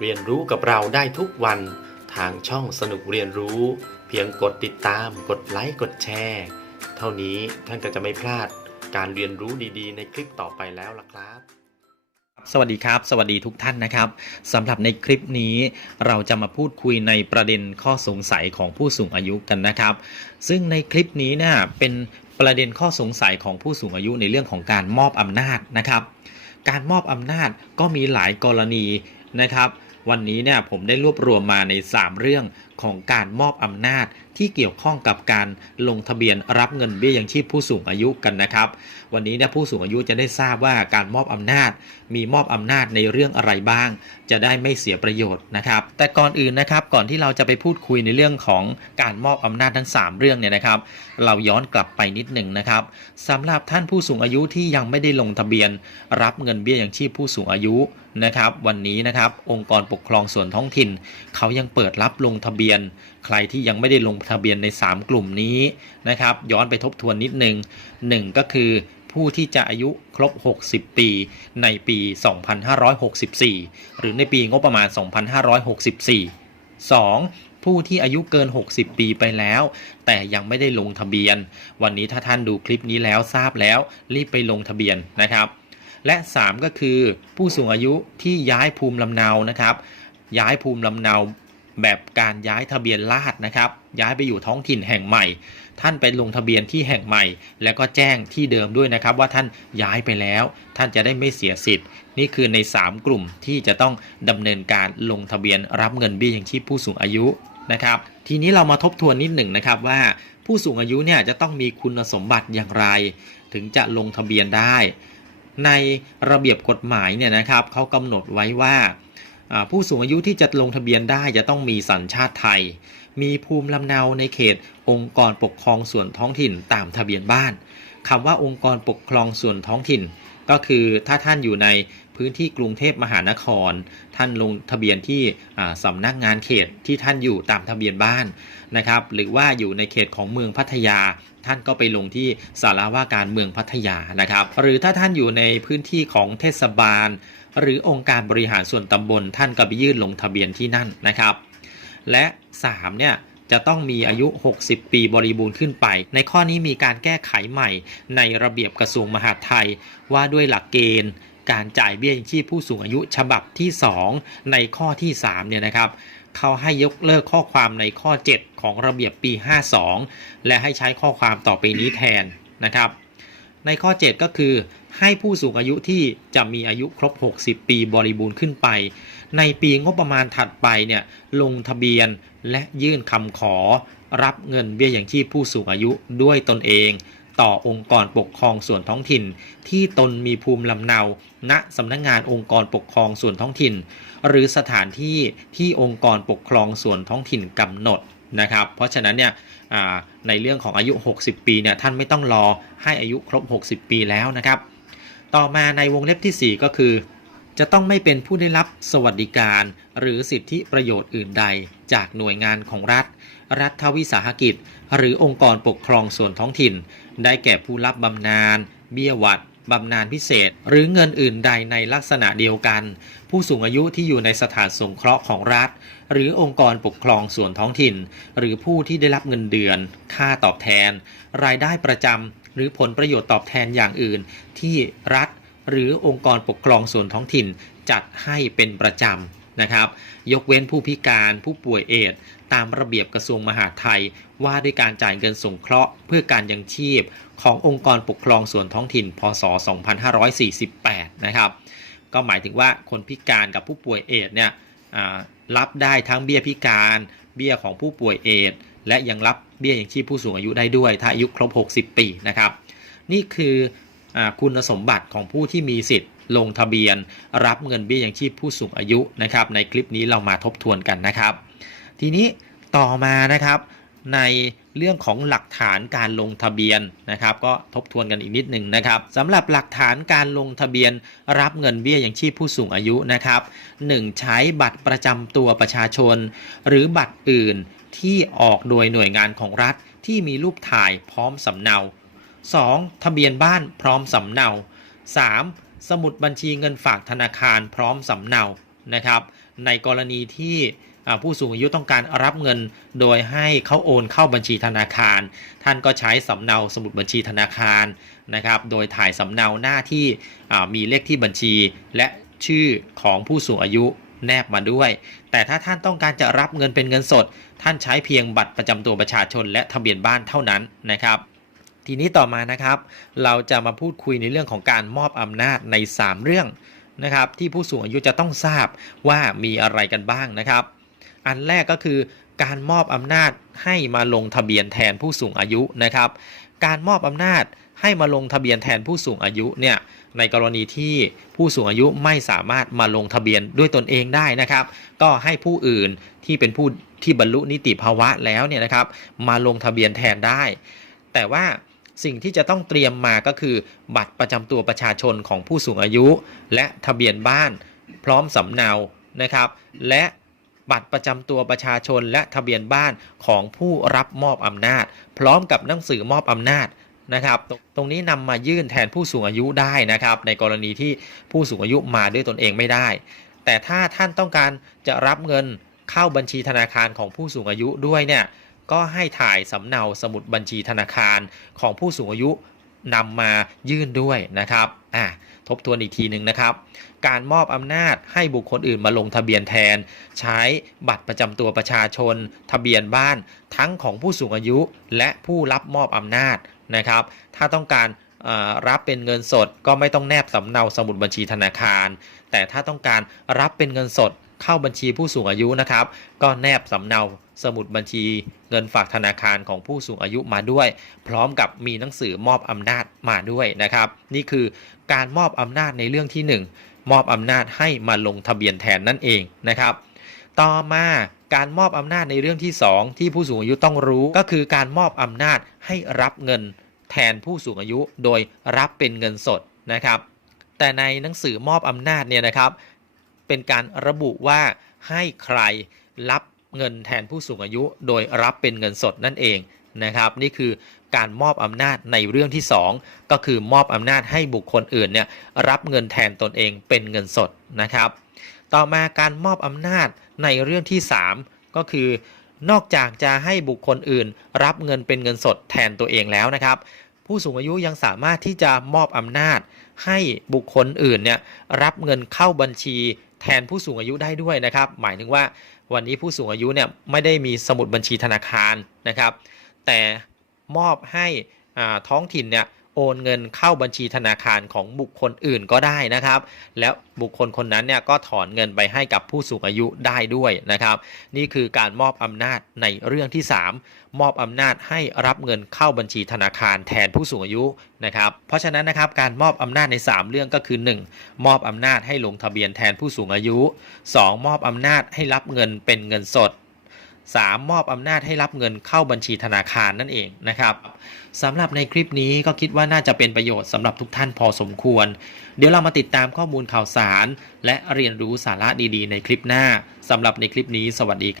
เรียนรู้กับเราได้ทุกวัน ทางช่องสนุกเรียนรู้ เพียงกดติดตาม กดไลค์กดแชร์เท่านี้ท่านก็จะไม่พลาดการเรียนรู้ดีๆ ในคลิปต่อไปแล้วล่ะครับ สวัสดีครับ สวัสดีทุกท่านนะครับสำหรับในคลิปนี้เราจะมาพูดคุยในประเด็นข้อสงสัยของผู้สูงอายุกันนะครับ ซึ่งในคลิปนี้เนี่ยเป็นประเด็นข้อสงสัยของผู้สูงอายุในเรื่องของการมอบอำนาจนะครับ การมอบอำนาจก็มีหลายกรณีนะครับ วันนี้เนี่ยผมได้รวบรวมมาใน 3 เรื่องของการมอบอำนาจที่เกี่ยวข้องกับการลงทะเบียนรับเงินเบี้ยยังชีพผู้สูงอายุกันนะครับ วันนี้นี่ยผู้สูงอายุจะได้ทราบว่าการมอบอำนาจ มีมอบอำนาจในเรื่องอะไรบ้าง จะได้ไม่เสียประโยชน์นะครับ แต่ก่อนอื่นนะครับก่อนที่เราจะไปพูดคุยในเรื่องของการมอบอำนาจทั้ง 3 เรื่องเนี่ยนะครับ เราย้อนกลับไปนิดหนึ่งนะครับสำหรับท่านผู้สูงอายุที่ยังไม่ได้ลงทะเบียน รับเงินเบี้ยยังชีพผู้สูงอายุนะครับ วันนี้นะครับ องค์กรปกครองส่วนท้องถิ่น เขายังเปิดรับลงทะเบียนใครที่ยังไม่ได้ลงทะเบียนใน 3 กลุ่มนี้นะครับ ย้อนไปทบทวนนิดนึงหนึ่งก็คือผู้ที่จะอายุครบ 60 ปีในปี 2564 หรือในปีงบประมาณ 2564 2. ผู้ที่อายุเกิน 60 ปีไปแล้ว แต่ยังไม่ได้ลงทะเบียน วันนี้ถ้าท่านดูคลิปนี้แล้วทราบแล้วรีบไปลงทะเบียนนะครับ และ 3 ก็คือผู้สูงอายุที่ย้ายภูมิลำเนานะครับ ย้ายภูมิลำเนา แบบการย้ายทะเบียนราษนะครับ ย้ายไปอยู่ท้องถิ่นแห่งใหม่ ท่านไปลงทะเบียนที่แห่งใหม่ แล้วก็แจ้งที่เดิมด้วยนะครับ ว่าท่านย้ายไปแล้ว ท่านจะได้ไม่เสียสิทธิ์ นี่คือใน 3 กลุ่มที่จะต้องดำเนินการลงทะเบียนรับเงินเบี้ยยังชีพผู้สูงอายุนะครับ ทีนี้เรามาทบทวนนิดหนึ่งนะครับว่าผู้สูงอายุเนี่ยจะต้องมีคุณสมบัติอย่างไร ถึงจะลงทะเบียนได้ ในระเบียบกฎหมายเนี่ยนะครับเขากำหนดไว้ว่า ผู้สูงอายุที่จะลงทะเบียนได้จะต้องมีสัญชาติไทย มีภูมิลำเนาในเขตองค์กรปกครองส่วนท้องถิ่นตามทะเบียนบ้านคำว่าองค์กรปกครองส่วนท้องถิ่น ก็คือถ้าท่านอยู่ใน พื้นที่กรุงเทพมหานคร ท่านลงทะเบียนที่สำนักงานเขตที่ท่านอยู่ตามทะเบียนบ้านนะครับ หรือว่าอยู่ในเขตของเมืองพัทยา ท่านก็ไปลงที่สาราว่าการเมืองพัทยานะครับ หรือถ้าท่านอยู่ในพื้นที่ของเทศบาล หรือองค์การบริหารส่วนตำบล ท่านก็ไปยื่นลงทะเบียนที่นั่นนะครับ และ3เนี่ยจะต้องมีอายุ 60 ปีบริบูรณ์ขึ้นไป ในข้อนี้มีการแก้ไขใหม่ในระเบียบกระทรวงมหาดไทยว่าด้วยหลักเกณฑ์ การจ่ายเบี้ยยังชีพผู้สูงอายุฉบับที่ 2 ในข้อที่3เนี่ยนะครับเขาให้ยกเลิกข้อความในข้อ 7 ของระเบียบปี 52 และให้ใช้ข้อความต่อไปนี้แทนนะครับ ในข้อ 7 ก็คือ ให้ผู้สูงอายุที่จะมีอายุครบ 60 ปีบริบูรณ์ขึ้นไป ในปีงบประมาณถัดไปเนี่ยลงทะเบียนและยื่นคำขอรับเงินเบี้ยอยังชีพผู้สูงอายุด้วยตนเอง ต่อองค์กรปกครองส่วนท้องถิ่น ที่ตนมีภูมิลำเนา ณสำนักงงานองค์กรปกครองส่วนท้องถิ่น หรือสถานที่ที่องค์กรปกครองส่วนท้องถิ่นกำหนดนะครับ เพราะฉะนั้นเนี่ยในเรื่องของอายุ 60 ปีเนี่ยท่านไม่ต้องรอให้อายุครบ 60 ปีแล้วนะครับ ต่อมาในวงเล็บที่ 4 ก็คือ จะต้องไม่เป็นผู้ได้รับสวัสดิการ หรือสิทธิประโยชน์อื่นใด จากหน่วยงานของรัฐ รัฐวิสาหกิจ หรือองค์กรปกครองส่วนท้องถิ่น ได้แก่ผู้รับบำนาญ เบี้ยหวัดบำนาญพิเศษ หรือเงินอื่นใดในลักษณะเดียวกัน ผู้สูงอายุที่อยู่ในสถานสงเคราะห์ของรัฐ หรือองค์กรปกครองส่วนท้องถิ่น หรือผู้ที่ได้รับเงินเดือน ค่าตอบแทน รายได้ประจำหรือผลประโยชน์ตอบแทนอย่างอื่น ที่รัฐ หรือองค์กรปกครองส่วนท้องถิ่น จัดให้เป็นประจำ นะครับ ยกเว้นผู้พิการผู้ป่วยเอดส์ตามระเบียบกระทรวงมหาดไทย ว่าด้วยการจ่ายเงินสงเคราะห์ เพื่อการยังชีพขององค์กรปกครองส่วนท้องถิ่น พศ 2548 นะครับ ก็หมายถึงว่าคนพิการกับผู้ป่วยเอดเนี่ยรับได้ทั้งเบี้ยพิการ เบี้ยของผู้ป่วยเอดและยังรับเบี้ยยังชีพผู้สูงอายุได้ด้วย ถ้าอายุครบ 60 ปีนะครับ นี่คืออคุณสมบัติของผู้ที่มีสิทธิ์ ลงทะเบียน รับเงินเบี้ยยังชีพผู้สูงอายุนะครับในคลิปนี้เรามาทบทวนกันนะครับ ทีนี้ต่อมานะครับในเรื่องของหลักฐานการลงทะเบียนนะครับ ก็ทบทวนกันอีกนิดหนึ่งนะครับสำหรับหลักฐานการลงทะเบียน รับเงินเบี้ยยังชีพผู้สูงอายุนะครับ 1. ใช้บัตรประจำตัวประชาชน หรือบัตรอื่นที่ออกโดยหน่วยงานของรัฐที่มีรูปถ่ายพร้อมสำเนา 2. ทะเบียนบ้านพร้อมสำเนา 3. สมุดบัญชีเงินฝากธนาคารพร้อมสำเนานะครับ ในกรณีที่ผู้สูงอายุต้องการรับเงินโดยให้เขาโอนเข้าบัญชีธนาคาร ท่านก็ใช้สำเนาสมุดบัญชีธนาคารนะครับ โดยถ่ายสำเนาหน้าที่มีเลขที่บัญชี และชื่อของผู้สูงอายุแนบมาด้วย แต่ถ้าท่านต้องการจะรับเงินเป็นเงินสด ท่านใช้เพียงบัตรประจำตัวประชาชนและทะเบียนบ้านเท่านั้นนะครับ ทีนี้ต่อมานะครับ เราจะมาพูดคุยในเรื่องของการมอบอำนาจใน 3 เรื่องนะครับ ที่ผู้สูงอายุจะต้องทราบว่ามีอะไรกันบ้างนะครับ อันแรกก็คือการมอบอำนาจให้มาลงทะเบียนแทนผู้สูงอายุนะครับ การมอบอำนาจให้มาลงทะเบียนแทนผู้สูงอายุเนี่ยในกรณีที่ผู้สูงอายุไม่สามารถมาลงทะเบียนด้วยตนเองได้นะครับ ก็ให้ผู้อื่นที่เป็นผู้ที่บรรลุนิติภาวะแล้วเนี่ยนะครับ มาลงทะเบียนแทนได้ แต่ว่า สิ่งที่จะต้องเตรียมมาก็คือ บัตรประจำตัวประชาชนของผู้สูงอายุ และทะเบียนบ้าน พร้อมสำเนานะครับ และบัตรประจำตัวประชาชนและทะเบียนบ้านของผู้รับมอบอำนาจ พร้อมกับหนังสือมอบอำนาจนะครับตรงตรงนี้นำมายื่นแทนผู้สูงอายุได้นะครับ ในกรณีที่ผู้สูงอายุมาด้วยตนเองไม่ได้ แต่ถ้าท่านต้องการจะรับเงินเข้าบัญชีธนาคารของผู้สูงอายุด้วยเนี่ย ก็ให้ถ่ายสำเนาสมุดบัญชีธนาคารของผู้สูงอายุนำมายื่นด้วยนะครับอะทบทวนอีกทีหนึ่งนะครับ การมอบอำนาจให้บุคคลอื่นมาลงทะเบียนแทน ใช้บัตรประจำตัวประชาชน ทะเบียนบ้านทั้งของผู้สูงอายุ และผู้รับมอบอำนาจนะครับ ถ้าต้องการรับเป็นเงินสดก็ไม่ต้องแนบสำเนาสมุดบัญชีธนาคาร แต่ถ้าต้องการรับเป็นเงินสด เข้าบัญชีผู้สูงอายุนะครับ ก็แนบสำเนาสมุดบัญชีเงินฝากธนาคารของผู้สูงอายุมาด้วย พร้อมกับมีหนังสือมอบอำนาจมาด้วยนะครับ นี่คือการมอบอำนาจในเรื่องที่ 1 มอบอำนาจให้มาลงทะเบียนแทนนั่นเองนะครับ ต่อมาการมอบอำนาจในเรื่องที่ 2 ที่ผู้สูงอายุต้องรู้ก็คือการมอบอำนาจให้รับเงินแทนผู้สูงอายุโดยรับเป็นเงินสดนะครับ แต่ในหนังสือมอบอำนาจเนี่ยนะครับ เป็นการระบุว่าให้ใครรับเงินแทนผู้สูงอายุ โดยรับเป็นเงินสดนั่นเองนะครับ นี่คือการมอบอำนาจในเรื่องที่ 2 ก็คือมอบอำนาจให้บุคคลอื่นเนี่ยรับเงินแทนตนเองเป็นเงินสดนะครับ ต่อมาการมอบอำนาจในเรื่องที่ 3 ก็คือนอกจากจะให้บุคคลอื่น รับเงินเป็นเงินสดแทนตัวเองแล้วนะครับ ผู้สูงอายุยังสามารถที่จะมอบอำนาจให้บุคคลอื่นเนี่ยรับเงินเข้าบัญชี แทนผู้สูงอายุได้ด้วยนะครับ หมายถึงว่าวันนี้ผู้สูงอายุเนี่ยไม่ได้มีสมุดบัญชีธนาคารนะครับ แต่มอบให้ท้องถิ่นเนี่ย โอนเงินเข้าบัญชีธนาคารของบุคคลอื่นก็ได้นะครับ แล้วบุคคลคนนั้นเนี่ยก็ถอนเงินไปให้กับผู้สูงอายุได้ด้วยนะครับ นี่คือการมอบอำนาจในเรื่องที่ 3 มอบอำนาจให้รับเงินเข้าบัญชีธนาคารแทนผู้สูงอายุนะครับ เพราะฉะนั้นนะครับการมอบอำนาจใน 3 เรื่องก็คือ 1. มอบอำนาจให้ลงทะเบียนแทนผู้สูงอายุ 2. มอบอำนาจให้รับเงินเป็นเงินสด 3. มอบอำนาจให้รับเงินเข้าบัญชีธนาคารนั่นเองนะครับสำหรับในคลิปนี้ก็คิดว่าน่าจะเป็นประโยชน์สำหรับทุกท่านพอสมควร เดี๋ยวเรามาติดตามข้อมูลข่าวสาร และเรียนรู้สาระดีๆ ในคลิปหน้าสำหรับในคลิปนี้สวัสดีครับ